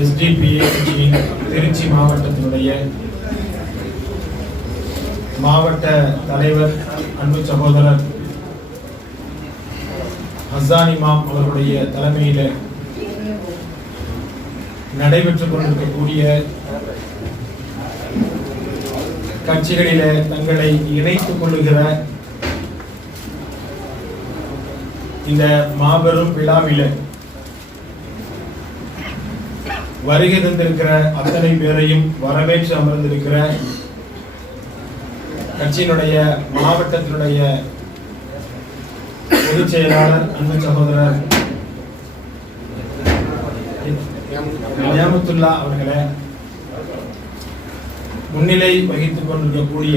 SDPI கட்சியின் திருச்சி மாவட்டத்தினுடைய மாவட்ட தலைவர் அன்பு சகோதரர் ஹசான் இமாம் அவர்களுடைய தலைமையில் நடைபெற்றுக் கொண்டிருக்கக்கூடிய கட்சிகளில தங்களை இணைத்துக் கொள்ளுகிற இந்த மாபெரும் விழாவில வருகை தந்திருக்கிற அத்தனை பேரையும் வரவேற்று அமர்ந்திருக்கிற கட்சியினுடைய மாவட்டத்தினுடைய பொதுச் செயலாளர் அன்பு சகோதரர் நியாமத்துல்லா அவர்களை, முன்னிலை வகித்துக் கொண்டிருக்கக்கூடிய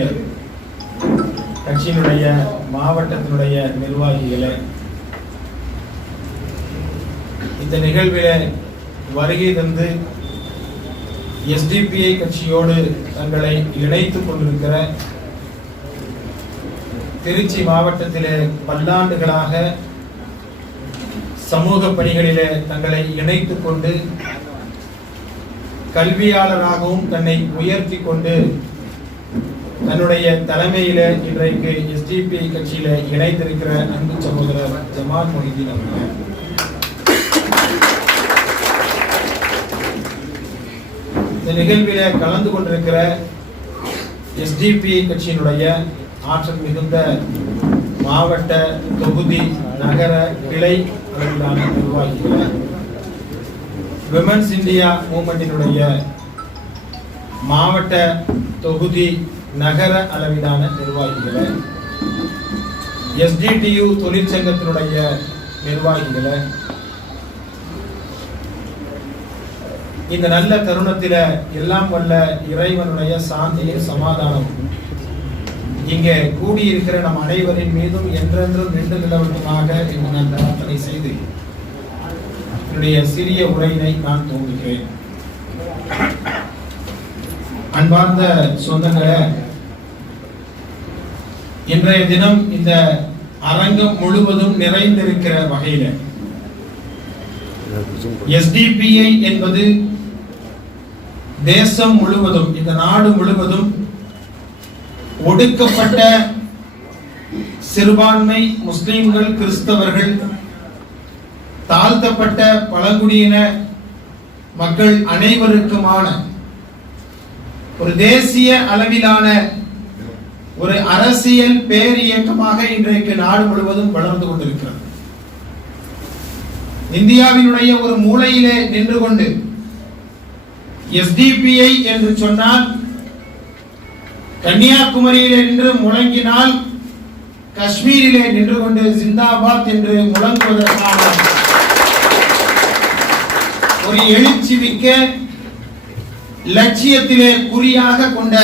கட்சியினுடைய மாவட்டத்தினுடைய நிர்வாகிகளை, இந்த நிகழ்வில் வருகை தந்து எஸ்டிபிஐ கட்சியோடு தங்களை இணைத்துக் கொண்டிருக்கிற திருச்சி மாவட்டத்திலே பல்லாண்டுகளாக சமூக பணிகளிலே தங்களை இணைத்துக் கொண்டு கல்வியாளராகவும் தன்னை உயர்த்தி கொண்டு தன்னுடைய தலைமையில இன்றைக்கு எஸ்டிபிஐ கட்சியில இணைந்திருக்கிற அன்பு சகோதரர் ஜமால் மொஹிதீன் அவர்கள், இந்த நிகழ்வில கலந்து கொண்டிருக்கிற எஸ்டிபிஐ கட்சியினுடைய ஆற்றல் மிகுந்த மாவட்ட, தொகுதி, நகர, கிளை அளவிலான நிர்வாகிகளை, விமென்ஸ் இந்தியா மூவ்மெண்டினுடைய மாவட்ட, தொகுதி, நகர அளவிலான நிர்வாகிகளை, எஸ்டிடியு தொழிற்சங்கத்தினுடைய நிர்வாகிகளை, இந்த நல்ல தருணத்தில எல்லாம் வல்ல இறைவனுடைய சாந்தியும் சமாதானம் இங்கே கூடியிருக்கிற நம் அனைவரின் மீதும் என்றென்றும் நின்று நிலவட்டுமாக என்று நான் பிரார்த்தனை செய்து என்னுடைய சிறிய உரையினை நான் துவங்குகிறேன். அன்பார்ந்த சொந்தங்களே, இன்றைய தினம் இந்த அரங்கம் முழுவதும் நிறைந்திருக்கிற வகையில எஸ்டிபிஐ என்பது தேசம் முழுவதும், இந்த நாடு முழுவதும் ஒடுக்கப்பட்ட சிறுபான்மை முஸ்லிம்கள், கிறிஸ்தவர்கள், தாழ்த்தப்பட்ட பழங்குடியின மக்கள் அனைவருக்குமான ஒரு தேசிய அளவிலான ஒரு அரசியல் பேரியக்கமாக இன்றைக்கு நாடு முழுவதும் வளர்ந்து கொண்டிருக்கிறது. இந்தியாவினுடைய ஒரு மூலையிலே நின்று கொண்டு எஸ்டிபிஐ என்று சொன்னால், கன்னியாகுமரியிலே நின்று முழங்கினால் காஷ்மீரிலே நின்று கொண்டு ஜிந்தாபாத் என்று முழங்குவதற்கான ஒரு எழுச்சி மிக்க லட்சியத்திலே குறியாக கொண்ட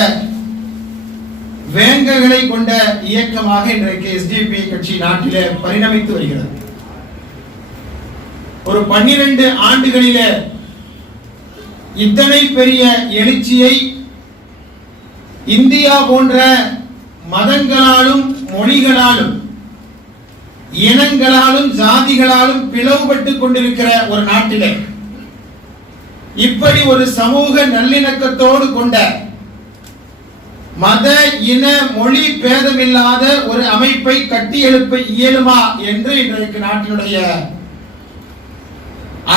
வேங்கைகளை கொண்ட இயக்கமாக இன்றைக்கு எஸ்டிபிஐ கட்சி நாட்டிலே பரிணமித்து வருகிறது. ஒரு 12 ஆண்டுகளிலே இத்தனை பெரிய எழுச்சியை இந்தியா போன்ற மதங்களாலும், மொழிகளாலும், இனங்களாலும், ஜாதிகளாலும் பிளவுபட்டுக் கொண்டிருக்கிற ஒரு நாட்டிலே இப்படி ஒரு சமூக நல்லிணக்கத்தோடு கொண்ட, மத, இன, மொழி பேதமில்லாத ஒரு அமைப்பை கட்டி எழுப்ப இயலுமா என்று இன்றைக்கு நாட்டினுடைய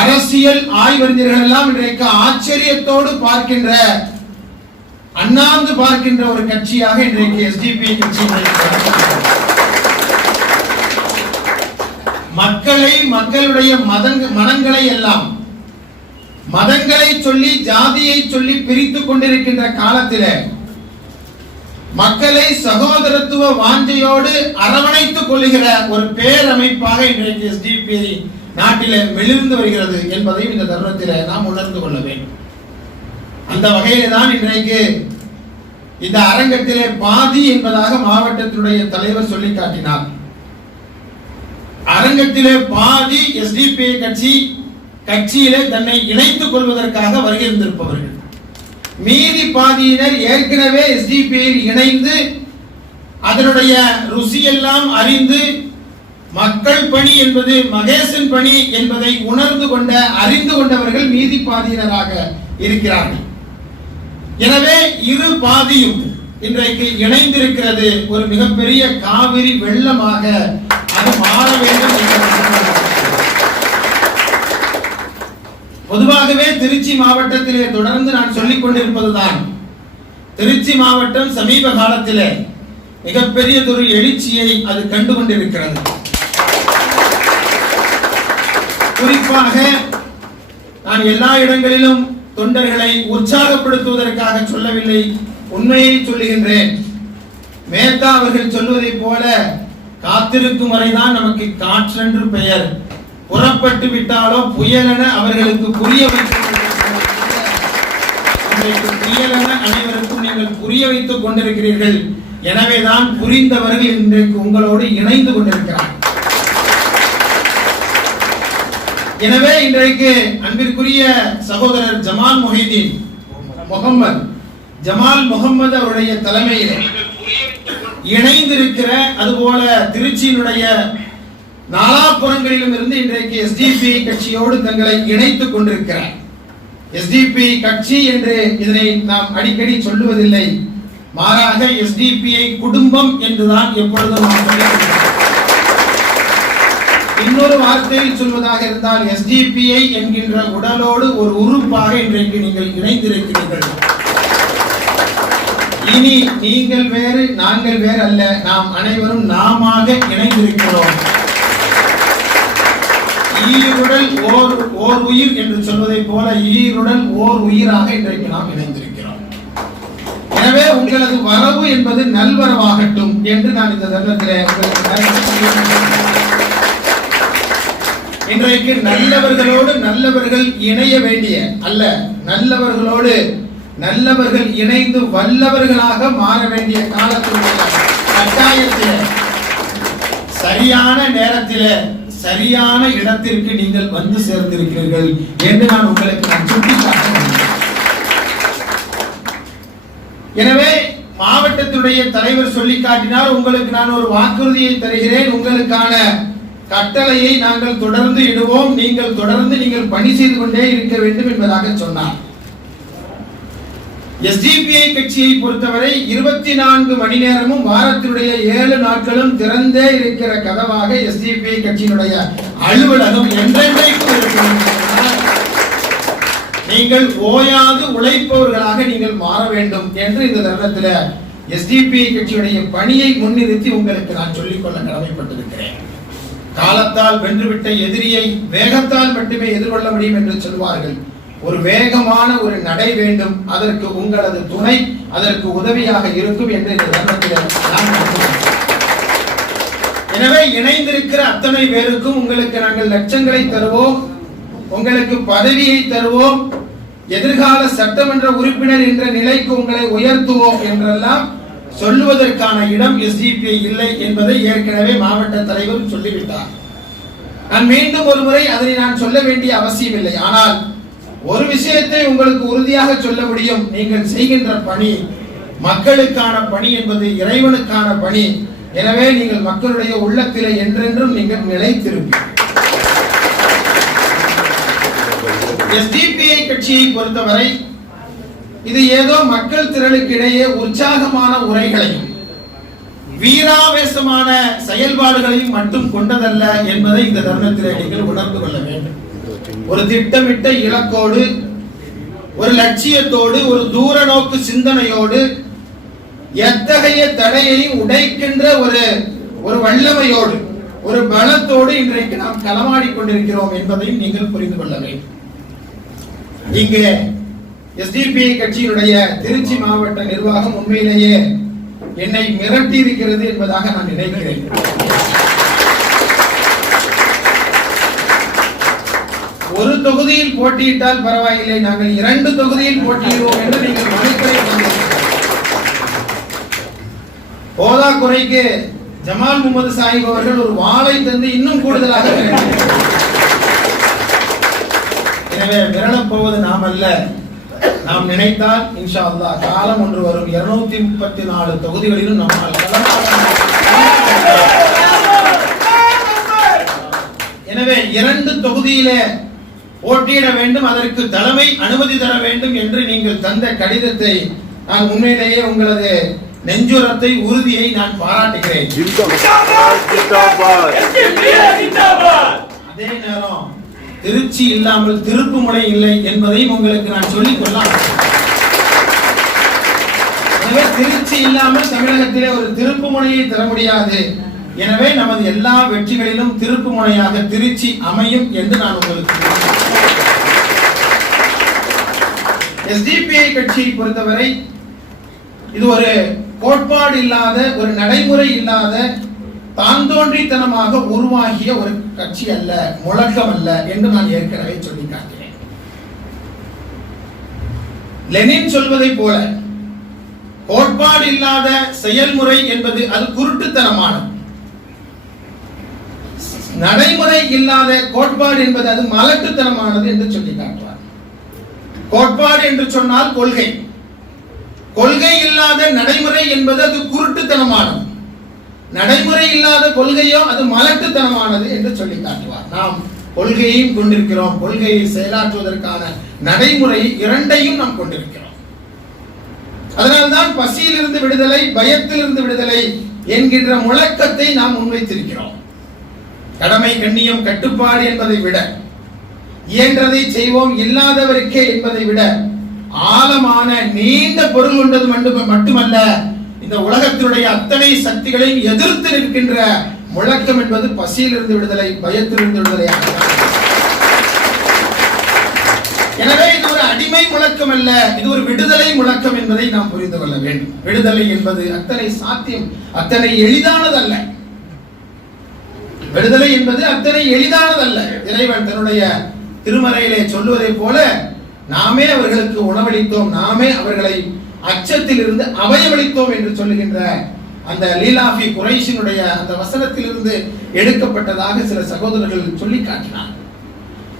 அரசியல் ஆய்வறிஞர்கள் எல்லாம் இன்றைக்கு ஆச்சரியத்தோடு பார்க்கின்ற, அண்ணாந்து பார்க்கின்ற ஒரு கட்சியாக இன்றைக்கு எஸ்டிபிஐ கட்சி மக்களை, மக்களுடைய மனங்களை எல்லாம் மதங்களை சொல்லி, ஜாதியை சொல்லி பிரித்துக் கொண்டிருக்கின்ற காலத்திலே மக்களை சகோதரத்துவ வாஞ்சையோடு அரவணைத்துக் கொள்ளுகிற ஒரு பேரமைப்பாக இன்றைக்கு எஸ்டிபிஐ நாட்டிலே மெளிர்ந்து வருகிறது என்பதையும் இந்த தருணத்தில் நாம் உணர்ந்து கொள்ள வேண்டும். அந்த வகையிலே தான் இன்றைக்கு இந்த அரங்கத்திலே பாதி என்பதாக மாவட்டத்தினுடைய தலைவர் சொல்லி காட்டினார். அரங்கத்திலே பாதி எஸ்டிபிஐ கட்சியிலே தன்னை இணைத்துக் கொள்வதற்காக வருகின்றிருப்பவர்கள், மீதி பாதியினர் ஏற்கனவே எஸ்டிபிஐ இணைந்து அதனுடைய ருசியெல்லாம் அறிந்து மக்கள் பணி என்பது மகேசன் பணி என்பதை உணர்ந்து கொண்ட அறிந்து கொண்டவர்கள் மீதி பாதியினராக இருக்கிறார்கள். எனவே இரு பாதியும் இன்றைக்கு இணைந்திருக்கிறது. ஒரு மிகப்பெரிய காவிரி வெள்ளமாக அது மாற வேண்டும் என்ற பொதுவாகவே திருச்சி மாவட்டத்திலே தொடர்ந்து நான் சொல்லிக் கொண்டிருப்பதுதான், திருச்சி மாவட்டம் சமீப காலத்திலே மிகப்பெரியதொரு எழுச்சியை அது கண்டு கொண்டிருக்கிறது. குறிப்பாக நான் எல்லா இடங்களிலும் தொண்டர்களை உற்சாகப்படுத்துவதற்காக சொல்லவில்லை, உண்மையை சொல்லுகின்றேன். மேத்தா அவர்கள் சொல்வதை போல காத்திருக்கும் வரைதான் நமக்கு காற்றென்று பெயர், புறப்பட்டு விட்டாலோ புயலென அவர்களுக்கு புரிய புயலென அனைவருக்கும் நீங்கள் புரிய வைத்துக் கொண்டிருக்கிறீர்கள். எனவேதான் புரிந்தவர்கள் இன்றைக்கு உங்களோடு இணைந்து கொண்டிருக்கிறார்கள். எனவே இன்றைக்கு அன்பிற்குரிய சகோதரர் ஜமால் முகம்மது அவருடைய தலைமையில் இணைந்திருக்கிற, அதுபோல திருச்சியினுடைய நாலாபுறங்களிலும் இருந்து இன்றைக்கு எஸ்டிபி கட்சியோடு தங்களை இணைத்துக் கொண்டிருக்கிறார். எஸ்டிபி கட்சி என்று இதனை நாம் அடிக்கடி சொல்லுவதில்லை, மாறாக எஸ்டிபிஐ குடும்பம் என்றுதான் எப்பொழுதும் நாம் சொல்லுகிறோம். இன்னொரு வார்த்தையில் சொல்வதாக இருந்தால் எஸ்டிபிஐ என்கின்ற உடலோடு ஒரு உறுப்பாக இன்றைக்கு நீங்கள் இணைந்திருக்கிறீர்கள். இனி நீங்கள் வேறு நாங்கள் வேறு அல்ல, நாம் அனைவரும் நாமாக இணைந்திருக்கிறோம். ஈருடல் ஓர் உயிர் என்று சொல்வதை போல ஈருடல் ஓர் உயிராக இன்றைக்கு நாம் இணைந்திருக்கிறோம். எனவே உங்களது வரவு என்பது நல்வரவாகட்டும் என்று நான் இந்த தருணத்திலே இன்றைக்கு நல்லவர்களோடு நல்லவர்கள் இணைய வேண்டிய அல்ல, நல்லவர்களோடு நல்லவர்கள் இணைந்து வல்லவர்களாக மாற வேண்டிய காலத்தினுடைய கட்டாயத்தில் சரியான நேரத்தில் சரியான இடத்திற்கு நீங்கள் வந்து சேர்ந்திருக்கிறீர்கள் என்று நான் உங்களுக்கு சுட்டிக்காட்ட. எனவே மாவட்டத்துடைய தலைவர் சொல்லி காட்டினார், உங்களுக்கு நான் ஒரு வாக்குறுதியை தருகிறேன், உங்களுக்கான கட்டளையை நாங்கள் தொடர்ந்து இடுவோம், நீங்கள் பணி செய்து கொண்டே இருக்க வேண்டும் என்பதாக சொன்னார். எஸ்டிபிஐ கட்சியை பொறுத்தவரை 24 மணி நேரமும் வாரத்தினுடைய 7 நாட்களும் திறந்தே இருக்கிற கதவாக எஸ்டிபிஐ கட்சியினுடைய அலுவலகம் என்றென்றைக்கும் இருக்கிறது. நீங்கள் ஓயாது உழைப்பவர்களாக நீங்கள் மாற வேண்டும் என்று இந்த தருணத்தில் எஸ்டிபிஐ கட்சியுடைய பணியை முன்னிறுத்தி உங்களுக்கு நான் சொல்லிக்கொள்ள கடமைப்பட்டிருக்கிறேன். காலத்தால் வென்றுவிட்ட எதிரியை வேகத்தால் மட்டுமே எதிர்கொள்ள முடியும் என்று சொல்வார்கள். ஒரு வேகமான ஒரு நடை வேண்டும், அதற்கு உங்களது துணை அதற்கு உதவியாக இருக்கும் என்று இந்த தருணத்தில் எனவே இணைந்திருக்கிற அத்தனை பேருக்கும் உங்களுக்கு நாங்கள் லட்சங்களை தருவோம், உங்களுக்கு பதவியை தருவோம், எதிர்கால சட்டமன்ற உறுப்பினர் என்ற நிலைக்கு உங்களை உயர்த்துவோம் என்றெல்லாம் சொல்லுவதற்கான இடம் எஸ்டிபிஐ இல்லை என்பதை ஏற்கனவே மாவட்ட தலைவர் சொல்லிவிட்டார். நான் மீண்டும் ஒரு முறை அதனை நான் சொல்ல வேண்டிய அவசியம் இல்லை. ஆனால் ஒரு விஷயத்தை உங்களுக்கு உறுதியாக சொல்ல முடியும், நீங்கள் செய்கின்ற பணி மக்களுக்கான பணி என்பது இறைவனுக்கான பணி. எனவே நீங்கள் மக்களுடைய உள்ளத்திலே என்றென்றும் நீங்கள் நிலைத்திருப்பீர்கள். எஸ்டிபிஐ கட்சியை பொறுத்தவரை இது ஏதோ மக்கள் திரளுக்கு இடையே உற்சாகமான உரைகளையும் வீராவேசமான செயல்பாடுகளையும் மட்டும் கொண்டதல்ல என்பதை இந்த தருணத்தில் நீங்கள் உணர்ந்து கொள்ள வேண்டும். ஒரு திட்டமிட்ட இலக்கோடு, ஒரு லட்சியத்தோடு, ஒரு தூர நோக்கு சிந்தனையோடு, எத்தகைய தடையையும் உடைக்கின்ற ஒரு வல்லமையோடு, ஒரு பலத்தோடு இன்றைக்கு நாம் களமாடி கொண்டிருக்கிறோம் என்பதையும் நீங்கள் புரிந்து கொள்ள வேண்டும். இங்கே எஸ்டிபிஐ கட்சியினுடைய திருச்சி மாவட்ட நிர்வாகம் உண்மையிலேயே என்னை மிரட்டி இருக்கிறது என்பதாக நான் நினைக்கிறேன். ஒரு தொகுதியில் போட்டியிட்டால் பரவாயில்லை, நாங்கள் 2 தொகுதியில் போட்டியிடுவோம் என்று நீங்கள் மனுக்களை போதா குறைக்கு ஜமால் முகமது சாஹிப் அவர்கள் ஒரு வாளை தந்து இன்னும் கூடுதலாக எனவே மிரளப் போவது நாம் அல்ல. நாம் நினைத்தால் இன்ஷா அல்லாஹ் காலம் ஒன்று வரும், 234 தொகுதிகளிலும் நம்மால் எனவே 2 தொகுதியிலே போட்டியிட வேண்டும், அதற்கு தலைமை அனுமதி தர வேண்டும் என்று நீங்கள் தந்த கடிதத்தை நான் உண்மையிலேயே உங்களது நெஞ்சுரத்தை உறுதியை நான் பாராட்டுகிறேன். அதே நேரம் திருச்சி இல்லாமல் திருப்புமுனை இல்லை என்பதையும் உங்களுக்கு நான் சொல்லிக் கொள்ளலாம். எனவே திருச்சி இல்லாமல் தமிழகத்திலே ஒரு திருப்புமுனையை தர முடியாது. எனவே நமது எல்லா வெற்றிகளிலும் திருப்புமுனையாக திருச்சி அமையும் என்று நான் உங்களுக்கு SDPI கட்சியை பொறுத்தவரை இது ஒரு கோட்பாடு இல்லாத, ஒரு நடைமுறை இல்லாத, தான் தோன்றித்தனமாக உருவாகிய ஒரு கட்சி அல்ல, முழக்கம் அல்ல என்று நான் ஏற்கனவே சொல்லி காட்டினேன். லெனின் சொல்வதை போல கோட்பாடு இல்லாத செயல்முறை என்பது அது குருட்டுத்தனமானது. நடைமுறை இல்லாத கோட்பாடு என்பது அது மலட்டுத்தனமானது என்று சொல்லி காட்டுவார். கோட்பாடு என்று சொன்னால் கொள்கை, கொள்கை இல்லாத நடைமுறை என்பது அது குருட்டுத்தனமானது, நடைமுறை இல்லாத கொள்கையோ அது மலட்டுத்தனமானது என்று சொல்லி காட்டுவார். நாம் கொள்கையையும் கொண்டிருக்கிறோம், கொள்கையை செயலாற்றுவதற்கான நடைமுறை இரண்டையும் நாம் கொண்டிருக்கிறோம். அதனால்தான் பசியிலிருந்து விடுதலை, பயத்திலிருந்து விடுதலை என்கின்ற முழக்கத்தை நாம் முன்வைத்திருக்கிறோம். கடமை, கண்ணியம், கட்டுப்பாடு என்பதை விட, இயன்றதை செய்வோம் இல்லாதவருக்கே என்பதை விட ஆழமான நீண்ட பொருள் கொண்டது மட்டுமல்ல, இந்த உலகத்தினுடைய அத்தனை சக்திகளையும் எதிர்த்து நிற்கின்ற முழக்கம் என்பது பசியிலிருந்து விடுதலை, பயத்திலிருந்து விடுதலை. எனவே இது ஒரு அடிமை முழக்கம் அல்ல, இது ஒரு விடுதலை முழக்கம் என்பதை நாம் புரிந்து கொள்ள வேண்டும். விடுதலை என்பது அத்தனை சாத்தியம், அத்தனை எளிதானதல்ல. விடுதலை என்பது அத்தனை எளிதானதல்ல. இறைவன் தன்னுடைய திருமறையிலே சொல்லுவதை போல நாமே அவர்களுக்கு உணவளித்தோம், நாமே அவர்களை அச்சத்தில் இருந்து அபயமளித்தோம் என்று சொல்லுகின்ற அந்த லீலாஃபி குறைஷினுடைய அந்த வசனத்திலிருந்து எடுக்கப்பட்டதாக சில சகோதரர்கள் சொல்லி காட்டினார்.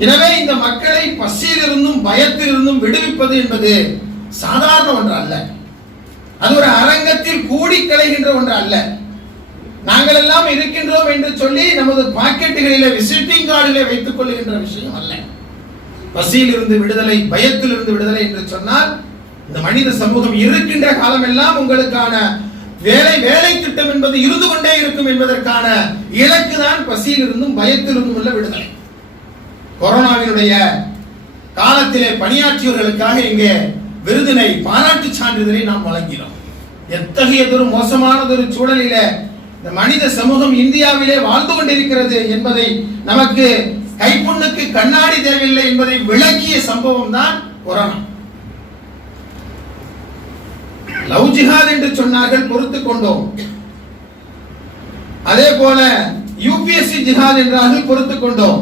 எனவே இந்த மக்களை பசியிலிருந்தும் பயத்திலிருந்தும் விடுவிப்பது என்பது சாதாரண ஒன்று அல்ல. அது ஒரு அரங்கத்தில் கூடி கலைகின்ற ஒன்று அல்ல. நாங்கள் எல்லாம் இருக்கின்றோம் என்று சொல்லி நமது பாக்கெட்டுகளிலே விசிட்டிங் கார்டிலே வைத்துக் கொள்ளுகின்ற விஷயம் அல்ல. பசியிலிருந்து விடுதலை, பயத்திலிருந்து விடுதலை என்று சொன்னால் இந்த மனித சமூகம் இருக்கின்ற காலமெல்லாம் உங்களுக்கான வேலை திட்டம் என்பது இருந்து கொண்டே இருக்கும் என்பதற்கான இலக்கு தான் பசியிலிருந்தும் பயத்திலிருந்தும் உள்ள விடுதலை. கொரோனாவினுடைய காலத்திலே பணியாற்றியவர்களுக்காக இங்கே விருதினை, பாராட்டு சான்றிதழை நாம் வழங்கினோம். எத்தகையதொரு மோசமானதொரு சூழலிலே இந்த மனித சமூகம் இந்தியாவிலே வாழ்ந்து கொண்டிருக்கிறது என்பதை, நமக்கு கைப்புண்ணுக்கு கண்ணாடி தேவையில்லை என்பதை விளக்கிய சம்பவம் தான் கொரோனா. லவ் ஜிஹாத் என்று சொன்னார்கள், பொறுத்துக் கொண்டோம். அதே போல UPSC ஜிஹாத் என்றார்கள், பொறுத்துக் கொண்டோம்.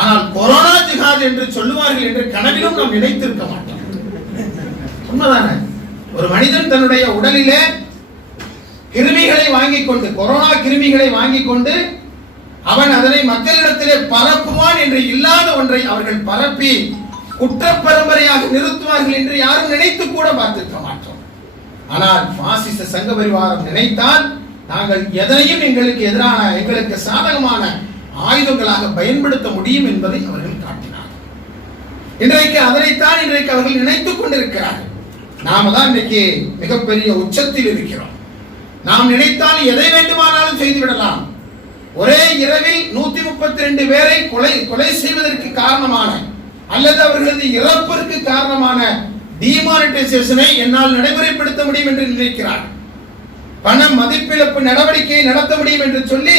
ஆனால் கொரோனா ஜிஹாத் என்று சொல்லுவார்கள் என்று கனவிலும் நாம் நினைத்திருக்க மாட்டோம். உண்மைதானே? ஒரு மனிதன் தன்னுடைய உடலிலே கிருமிகளை வாங்கிக் கொண்டு, கொரோனா கிருமிகளை வாங்கிக் கொண்டு அவன் அதனை மக்களிடத்திலே பரப்புவான் என்று இல்லாத ஒன்றை அவர்கள் பரப்பி குற்ற பரம்பரையாக நிறுத்துவார்கள் என்று யாரும் நினைத்து கூட பார்த்திருக்க மாட்டோம். ஆனால் பாசிச சங்க பரிவாரம் நினைத்தால் நாங்கள் எதையும் எங்களுக்கு எதிரான, எங்களுக்கு சாதகமான ஆயுதங்களாக பயன்படுத்த முடியும் என்பதை அவர்கள் காட்டினார். இன்றைக்கு அதனைத்தான் இன்றைக்கு அவர்கள் நினைத்துக் கொண்டிருக்கிறார்கள். நாம தான் இன்றைக்கு மிகப்பெரிய உச்சத்தில் இருக்கிறோம். நாம் நினைத்தால் எதை வேண்டுமானாலும் செய்துவிடலாம். ஒரே இரவில் 132 பேரை கொலை செய்வதற்கு காரணமான, அல்லது அவர்களது இறப்பிற்கு காரணமான டிமானிட்டைசேஷனை என்னால் நடைமுறைப்படுத்த முடியும் என்று நினைக்கிறார். பண மதிப்பிழப்பு நடவடிக்கையை நடத்த முடியும் என்று சொல்லி,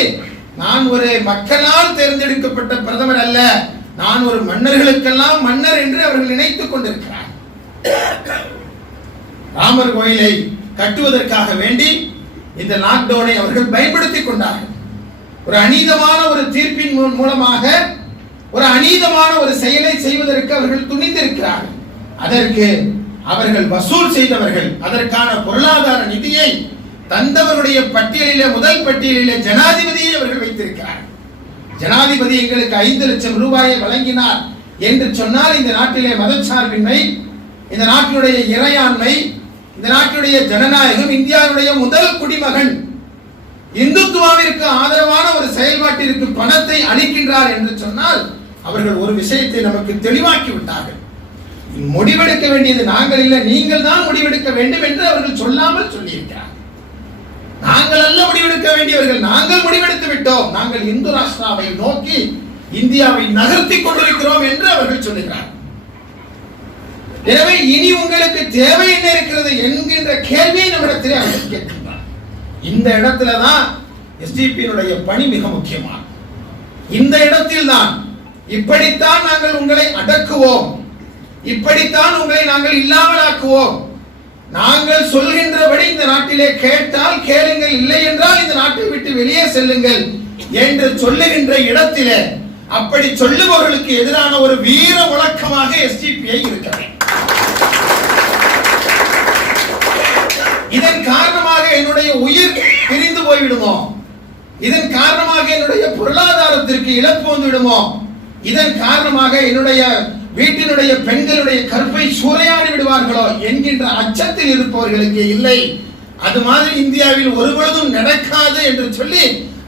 நான் ஒரு மக்களால் தேர்ந்தெடுக்கப்பட்ட பிரதமர் அல்ல, நான் ஒரு மன்னர்களுக்கெல்லாம் மன்னர் என்று அவர்கள் நினைத்துக் கொண்டிருக்கிறார். ராமர் கோயிலை கட்டுவதற்காக வேண்டி இந்த லாக்டவுனை அவர்கள் பயன்படுத்திக் கொண்டார்கள். ஒரு அநீதமான ஒரு தீர்ப்பின் மூலமாக ஒரு அநீதமான ஒரு செயலை செய்வதற்கு அவர்கள் துணிந்திருக்கிறார்கள். அதற்கு அவர்கள் வசூல் செய்தவர்கள், அதற்கான பொருளாதார நிதியை தந்தவருடைய பட்டியலிலே, முதல் பட்டியலிலே ஜனாதிபதியை அவர்கள் வைத்திருக்கிறார். ஜனாதிபதி எங்களுக்கு 5 லட்சம் ரூபாயை வழங்கினார் என்று சொன்னால், இந்த நாட்டிலே மதச்சார்பின்மை, இந்த நாட்டினுடைய இறையாண்மை, இந்த நாட்டினுடைய ஜனநாயகம், இந்தியாவுடைய முதல் குடிமகன் இந்துத்துவாவிற்கு ஆதரவான ஒரு செயல்பாட்டிற்கு பணத்தை அளிக்கின்றார் என்று சொன்னால் அவர்கள் ஒரு விஷயத்தை நமக்கு தெளிவாக்கி விட்டார்கள். முடிவெடுக்க வேண்டியது நாங்கள் இல்லை, நீங்கள் தான் முடிவெடுக்க வேண்டும் என்று அவர்கள் சொல்லாமல் சொல்லியிருக்கிறார். நாங்கள் அல்ல முடிவெடுக்க வேண்டியவர்கள், நாங்கள் முடிவெடுத்து விட்டோம், நாங்கள் இந்து ராஷ்டிராவை நோக்கி இந்தியாவை நகர்த்தி கொண்டிருக்கிறோம் என்று அவர்கள் சொல்லுகிறார். எனவே இனி உங்களுக்கு தேவை என்ன இருக்கிறது என்கின்ற கேள்வியை நம்மிடத்திலே அவர்கள் கேட்கின்றார். இந்த இடத்துலதான் எஸ்டிபியினுடைய பணி மிக முக்கியமானது. இந்த இடத்தில் தான் இப்படித்தான் நாங்கள் உங்களை அடக்குவோம், இப்படித்தான் உங்களை நாங்கள் இல்லாமலாக்குவோம், நாங்கள் சொல்கின்றபடி இந்த நாட்டிலே கேட்டால் கேளுங்கள், இல்லை என்றால் இந்த நாட்டை விட்டு வெளியே செல்லுங்கள் என்று சொல்லுகின்ற இடத்திலே அப்படி சொல்லுபவர்களுக்கு எதிரான ஒரு வீர முழக்கமாக எஸ்டிபிஐ இருக்க வேண்டும். இதன் காரணமாக என்னுடைய உயிர் பிரிந்து போய்விடுமோ, இதன் காரணமாக என்னுடைய பொருளாதாரத்திற்கு இழப்பு வந்துவிடுமோ, இதன் காரணமாக என்னுடைய வீட்டினுடைய பெண்களுடைய கற்பை சூறையாடி விடுவார்களோ என்கின்ற அச்சத்தில் இருப்பவர்களுக்கு இல்லை, அது மாதிரி இந்தியாவில் ஒருபொழுதும் நடக்காது என்று சொல்லி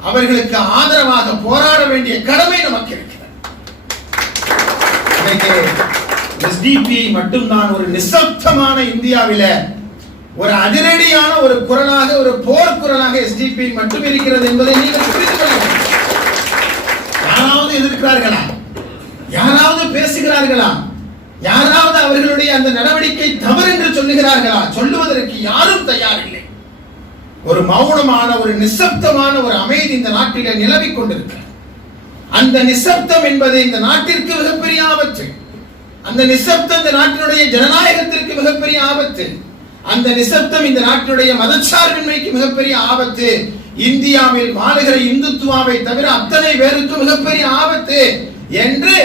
அவர்களுக்கு ஆதரவாக போராட வேண்டிய கடமை நமக்கு இருக்கிறது. எஸ்டிபி மட்டும்தான் ஒரு நிசப்தமான இந்தியாவில ஒரு அதிரடியான ஒரு குரலாக, ஒரு போர் குரலாக எஸ்டிபி மட்டும் இருக்கிறது என்பதை நீங்கள் புரிந்து கொள்ள வேண்டும். யாராவது எதிர்க்கிறார்களா, யாராவது பேசுகிறார்களா, யாராவது அவர்களுடைய அந்த நடவடிக்கை தவறு என்று சொல்லுகிறார்களா? சொல்லுவதற்கு யாரும் தயாரில்லை. ஒரு மௌனமான, ஒரு நிசப்தமான ஒரு அமைதி இந்த நாட்டிலே நிலவிக் கொண்டிருக்கிறது. அந்த நிசப்தம் என்பது இந்த நாட்டிற்கு மிகப்பெரிய ஆபத்து. அந்த நிசப்தம் இந்த நாட்டினுடைய ஜனநாயகத்திற்கு மிகப்பெரிய ஆபத்து. அந்த நிசப்தம் இந்த நாட்டினுடைய மதச்சார்பின்மைக்கு மிகப்பெரிய ஆபத்து. இந்தியாவில் வாழுகிற இந்துத்துவாவை தவிர அத்தனை பேருக்கு மிகப்பெரிய ஆபத்து என்று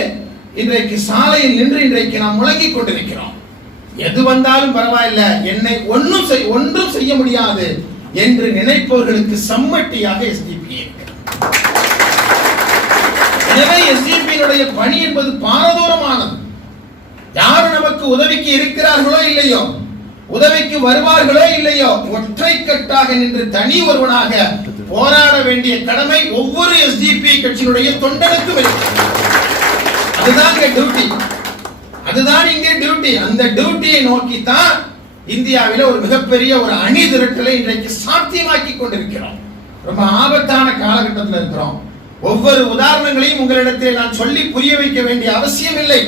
இன்றைக்கு சாலையில் நின்று இன்றைக்கு நாம் முழங்கிக் கொண்டிருக்கிறோம். எது வந்தாலும் பரவாயில்லை, என்னை ஒன்றும் செய்ய முடியாது என்று நினைப்பவர்களுக்கு சம்மட்டியாக எஸ்டிபி இருக்கிறது. எனவே எஸ்டிபியினுடைய பணி என்பது பாரதூரமானது. யார் நமக்கு உதவிக்கு இருக்கிறார்களோ இல்லையோ, உதவிக்கு வருவார்களோ இல்லையோ, ஒற்றை கட்டாக நின்று தனி ஒருவனாக போராட வேண்டிய கடமை ஒவ்வொரு எஸ்டிபி கட்சியினுடைய தொண்டனுக்கும் இருக்கிறது. அதுதான் இங்கே டியூட்டி, அதுதான் இங்கே டியூட்டி. அந்த டியூட்டியை நோக்கித்தான் இந்தியாவில் ஒரு மிகப்பெரிய ஒரு அணி திரட்டலை இன்றைக்கு சாத்தியமாக்கி கொண்டிருக்கிறோம். ரொம்ப ஆபத்தான காலகட்டத்தில் இருக்கிறோம். ஒவ்வொரு உதாரணங்களையும் உங்களிடத்தில் நான் சொல்லி புரிய வைக்க வேண்டிய அவசியம் இல்லை.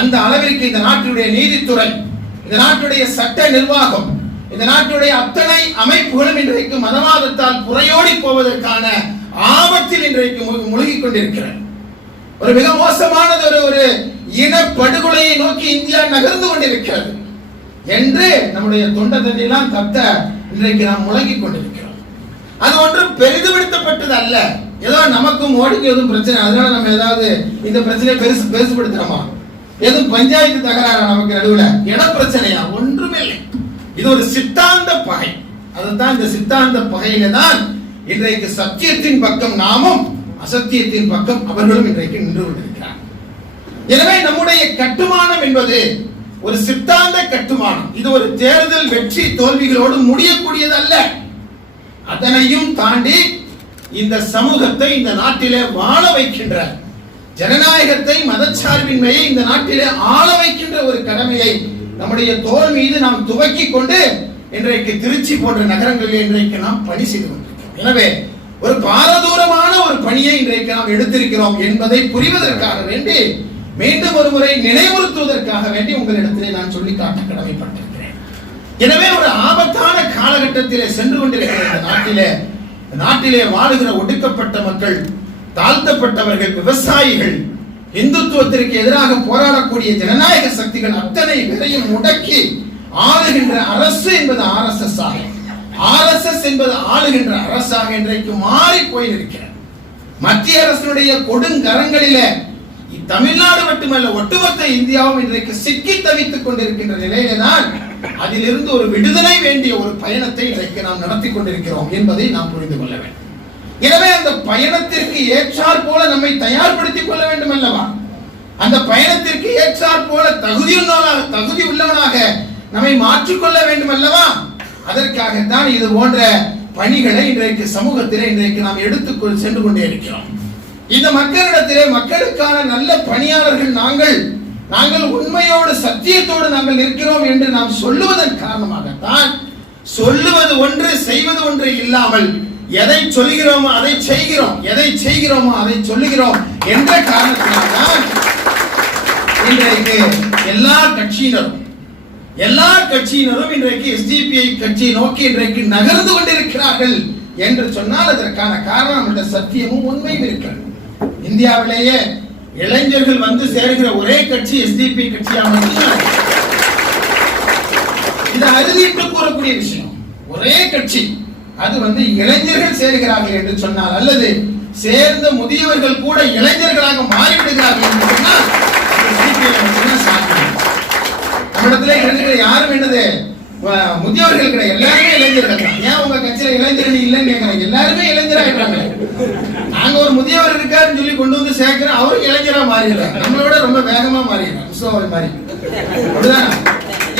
அந்த அளவிற்கு இந்த நாட்டினுடைய நீதித்துறை, இந்த நாட்டுடைய சட்ட நிர்வாகம், இந்த நாட்டுடைய அத்தனை அமைப்புகளும் இன்றைக்கு மதவாதத்தால் புறையோடி போவதற்கான ஆபத்தில் இன்றைக்கு முழுகிக் கொண்டிருக்கிறது. ஒரு மிக மோசமானது ஒரு இன படுகொலையை நோக்கி இந்தியா நகர்ந்து கொண்டிருக்கிறது என்று நம்முடைய தொண்ட தண்ணியெல்லாம் கத்த இன்றைக்கு நாம் முழங்கிக் கொண்டிருக்கிறோம். அது ஒன்றும் பெரிதுபடுத்தப்பட்டது அல்ல. ஏதோ நமக்கும் மோடிக்கு எதுவும் பிரச்சனை, அதனால நம்ம ஏதாவது இந்த பிரச்சனையை பெருசுபடுத்துறோமா? எதுவும் பஞ்சாயத்து தகராறு நமக்கு நடுவில் இட பிரச்சனையா? ஒன்றுமே இல்லை. இது ஒரு சித்தாந்த பகை. அதுதான் இந்த சித்தாந்த பகையில தான் இன்றைக்கு சத்தியத்தின் பக்கம் நாமும், அசத்தியத்தின் பக்கம் அவர்களும் இன்றைக்கு நின்று கொண்டிருக்கிறார். எனவே நம்முடைய கட்டுமானம் என்பது ஒரு சித்தாந்த கட்டுமானம். இது ஒரு தேர்தல் வெற்றி தோல்விகளோடு முடியக்கூடியது அல்ல. அதனையும் தாண்டி இந்த சமூகத்தை இந்த நாட்டிலே வாழ வைக்கின்ற, ஜனநாயகத்தை, மதச்சார்பின்மையை இந்த நாட்டிலே ஆள வைக்கின்ற ஒரு கடமையை நம்முடைய தோள் மீது நாம் துவக்கி கொண்டு இன்றைக்கு திருச்சி போன்ற நகரங்களில் இன்றைக்கு நாம் பணி செய்து கொண்டிருக்கிறோம். எனவே ஒரு பாரதூரமான ஒரு பணியை இன்றைக்கு நாம் எடுத்திருக்கிறோம் என்பதை புரிவதற்காக வேண்டி, மீண்டும் ஒரு முறை நினைவுறுத்துவதற்காக வேண்டி உங்களிடத்திலே நான் சொல்லி காட்ட கடமைப்பட்டிருக்கிறேன். எனவே ஒரு ஆபத்தான காலகட்டத்திலே சென்று கொண்டிருக்கிற இந்த நாட்டிலே வாழுகிற ஒடுக்கப்பட்ட மக்கள், தாழ்த்தப்பட்டவர்கள், விவசாயிகள், இந்துத்துவத்திற்கு எதிராக போராடக்கூடிய ஜனநாயக சக்திகள் அத்தனை பேரையும் முடக்கி ஆளுகின்ற அரசு என்பது RSS ஆக, RSS என்பது ஆளுகின்ற அரசாக இன்றைக்கு மாறி போயிருக்கிறது. மத்திய அரசினுடைய கொடுங்கரங்களிலே தமிழ்நாடு மட்டுமல்ல, ஒட்டுமொத்த இந்தியாவும் இன்றைக்கு சிக்கி தவித்துக் கொண்டிருக்கின்ற நிலையில தான் அதிலிருந்து ஒரு விடுதலை வேண்டிய ஒரு பயணத்தை இன்றைக்கு நாம் நடத்தி கொண்டிருக்கிறோம் என்பதை நாம் புரிந்து கொள்ள வேண்டும். எனவே அந்த பயணத்திற்கு ஏற்றாற் போல நம்மை தயார்படுத்திக் கொள்ள வேண்டும் அல்லவா? அந்த பயணத்திற்கு ஏற்றாற் போல தகுதி உள்ளவனாக நம்மை மாற்றிக்கொள்ள வேண்டும் அல்லவா? அதற்காகத்தான் இது போன்ற பணிகளை இன்றைக்கு சமூகத்திலே இன்றைக்கு நாம் எடுத்துக்கொள் சென்று கொண்டே இருக்கிறோம். இந்த மக்களிடத்திலே மக்களுக்கான நல்ல பணியாளர்கள் நாங்கள் உண்மையோடு சத்தியத்தோடு நாங்கள் இருக்கிறோம் என்று நாம் சொல்லுவதன் காரணமாகத்தான் சொல்லுவது ஒன்று செய்வது ஒன்று இல்லாமல் எதை சொல்கிறோமோ அதை செய்கிறோம், எதை செய்கிறோமோ அதை சொல்லுகிறோம் என்ற காரணத்தினால்தான் இன்றைக்கு எல்லா கட்சியினரும் இன்றைக்கு எஸ்டிபிஐ கட்சியை நோக்கி இன்றைக்கு நகர்ந்து கொண்டிருக்கிறார்கள் என்று சொன்னால் அதற்கான காரணம் நம்முடைய சத்தியமும் உண்மையும் இருக்கிறது. இந்தியாவிலேயே இளைஞர்கள் வந்து சேர்கிற ஒரே கட்சி எஸ்டிபி கட்சியாக மட்டும்தான். இது அறுதிட்டு கூறக்கூடிய விஷயம். ஒரே கட்சி அது வந்து இளைஞர்கள் சேர்கிறார்கள் என்று சொன்னால் அல்லது சேர்ந்த முதியவர்கள் கூட இளைஞர்களாக மாறிவிடுகிறார்கள் என்று சொன்னால் நம்மிடத்துல இருக்கிற யாரும் என்னது முதியவர்கள் கிடையாது, எல்லாருமே இளைஞர்கள் தான். ஏன் உங்க கட்சியில இளைஞர்கள் இல்லைன்னு கேட்கறாங்க. எல்லாருமே இளைஞராயிட்டாங்க. நாங்க ஒரு முதியவர் இருக்காருன்னு சொல்லி கொண்டு வந்து சேர்க்கிறோம், அவருக்கு இளைஞரா மாறிடுறாங்க. நம்மளோட ரொம்ப வேகமா மாறிடுறாங்க, முஸ்லோவை மாறி.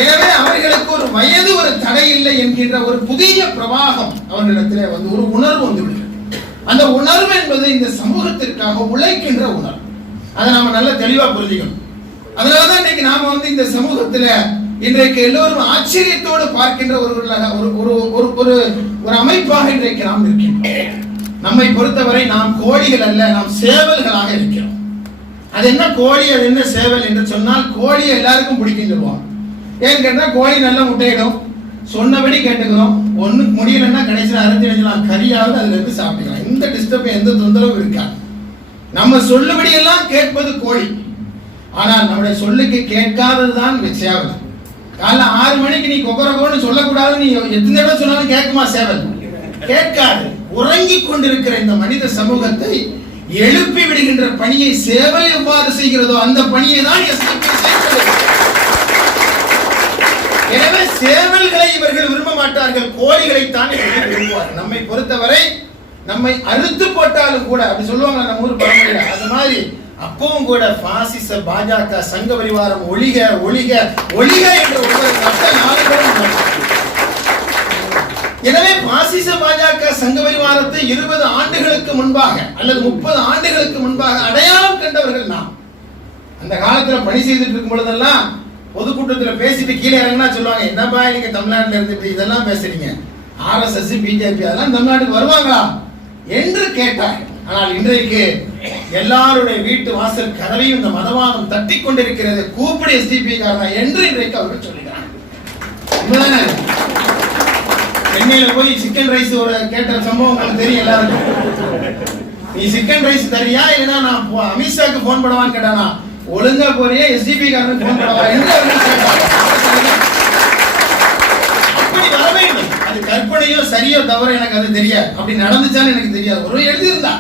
எனவே அவர்களுக்கு ஒரு வயது ஒரு தடை இல்லை என்கின்ற ஒரு புதிய பிரவாகம் அவர்களிடத்திலே வந்து ஒரு உணர்வு வந்துவிடுகிறது. அந்த உணர்வு என்பது இந்த சமூகத்திற்காக உழைக்கின்ற உணர்வு. அதை நாம நல்ல தெளிவா புரிஞ்சுக்கணும். அதனாலதான் இன்னைக்கு நாம வந்து இந்த சமூகத்துல இன்றைக்கு எல்லோரும் ஆச்சரியத்தோடு பார்க்கின்ற ஒரு அமைப்பாக இன்றைக்கு நாம் இருக்கின்றோம். நம்மை பொறுத்தவரை நாம் கோழிகள் அல்ல, நாம் சேவல்களாக இருக்கிறோம். அது என்ன கோழி, அது என்ன சேவல் என்று சொன்னால், கோழி எல்லாருக்கும் பிடிக்கும் சொல்லுவாங்க. ஏன்னு கேட்டா கோழி நல்லா முட்டையிடும், சொன்னபடி கேட்டுக்கிறோம். ஒண்ணு முடியலன்னா கடைசியில் அரைஞ்சு வச்சுக்கலாம், கறியாவது அதுல இருந்து சாப்பிட்டுக்கலாம். இந்த டிஸ்டர்ப் எந்த தொந்தரவும் இருக்காது. நம்ம சொல்லுபடி எல்லாம் கேட்பது கோழி. ஆனால் நம்முடைய சொல்லுக்கு கேட்காததுதான் சேவல். காலைல 6 மணிக்கு நீ கொக்கரகோன்னு சொல்லக்கூடாது, நீ எத்தனை தடவை சொன்னாலும் கேட்குமா சேவல்? கேட்காது. உறங்கிக் கொண்டிருக்கிற இந்த மனித சமூகத்தை எழுப்பி விடுகின்ற பணியை சேவல் எவ்வாறு செய்கிறதோ அந்த பணியை தான் எனவே சேவல்களை இவர்கள் விரும்ப மாட்டார்கள், கோழிகளைத்தான் விரும்புவார். நம்மை பொறுத்தவரை நம்மை அறுத்து போட்டாலும் கூட, அப்படி சொல்லுவாங்க நம்ம ஊர் பழமொழியில, அது மாதிரி அப்பவும் கூட பாசிச பாஜக சங்க பரிவாரம் ஒழிக ஒழிக ஒழிக என்ற ஒவ்வொரு எனவே பாசிச பாஜக சங்க பரிவாரத்தை 20 ஆண்டுகளுக்கு முன்பாக அல்லது 30 ஆண்டுகளுக்கு முன்பாக அடையாளம் கண்டவர்கள் நாம். அந்த காலத்துல பணி செய்துட்டு இருக்கும் பொழுதெல்லாம் பொதுக்கூட்டத்தில் பேசிட்டு கீழே இறங்கினா சொல்லுவாங்க, என்னப்பா நீங்க தமிழ்நாட்டில் இருந்துட்டு இதெல்லாம் பேசுறீங்க, RSS பிஜேபி அதெல்லாம் தமிழ்நாட்டுக்கு வருவாங்களா என்று கேட்டார். ஆனால் இன்றைக்கு எல்லாருடைய வீட்டு வாசல் கதவையும் இந்த மதவாதம் தட்டி கொண்டிருக்கிறது. கூப்பிடு எஸ்டிபி காரனா என்று இன்றைக்கு அவர்கள் சொல்லுகிறார். சென்னையில போய் சிக்கன் ரைஸ் ஒரு கேட்ட சம்பவம் உங்களுக்கு தெரியும் எல்லாருக்கும். நீ சிக்கன் ரைஸ் தரியா இல்லைன்னா நான் அமித்ஷாக்கு போன் பண்ணுவான்னு கேட்டானா, ஒழுங்கா போறியே எஸ்டிபி காரனுக்கு போன் பண்ணுவா என்று அவர்கள் கேட்டார். அப்படி வர வேண்டும். அது கற்பனையோ சரியோ தவிர எனக்கு அது தெரியாது. அப்படி நடந்துச்சான்னு எனக்கு தெரியாது. ஒரு எழுதியிருந்தா,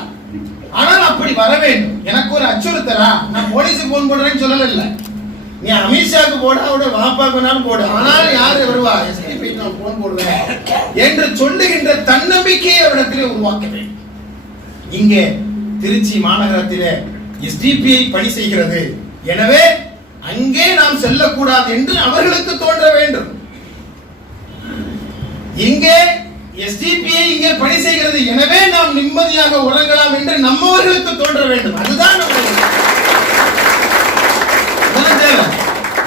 ஆனால் அப்படி வர வேண்டும். எனக்கு ஒரு அச்சுறுத்தலா, நான் போலீஸுக்கு போன் போடுறேன்னு சொல்லல. நீ அமித்ஷாக்கு போட, அவருடைய வாப்பாக்கு வேணாலும் போடு, ஆனால் யாரு வருவா, எஸ்டிபி நான் போன் போடுவேன் என்று சொல்லுகின்ற தன்னம்பிக்கையை அவரிடத்திலே உருவாக்க வேண்டும். இங்கே திருச்சி மாநகரத்திலே எஸ்டிபிஐ பணி செய்கிறது, எனவே அங்கே நாம் செல்லக்கூடாது என்று அவர்களுக்கு தோன்ற வேண்டும். இங்கே எஸ்டிபிஐ இங்கே பணி செய்கிறது, எனவே நாம் நிம்மதியாக உறங்கலாம் என்று நம்மவர்களுக்கு தோன்ற வேண்டும். அதுதான் தேவை.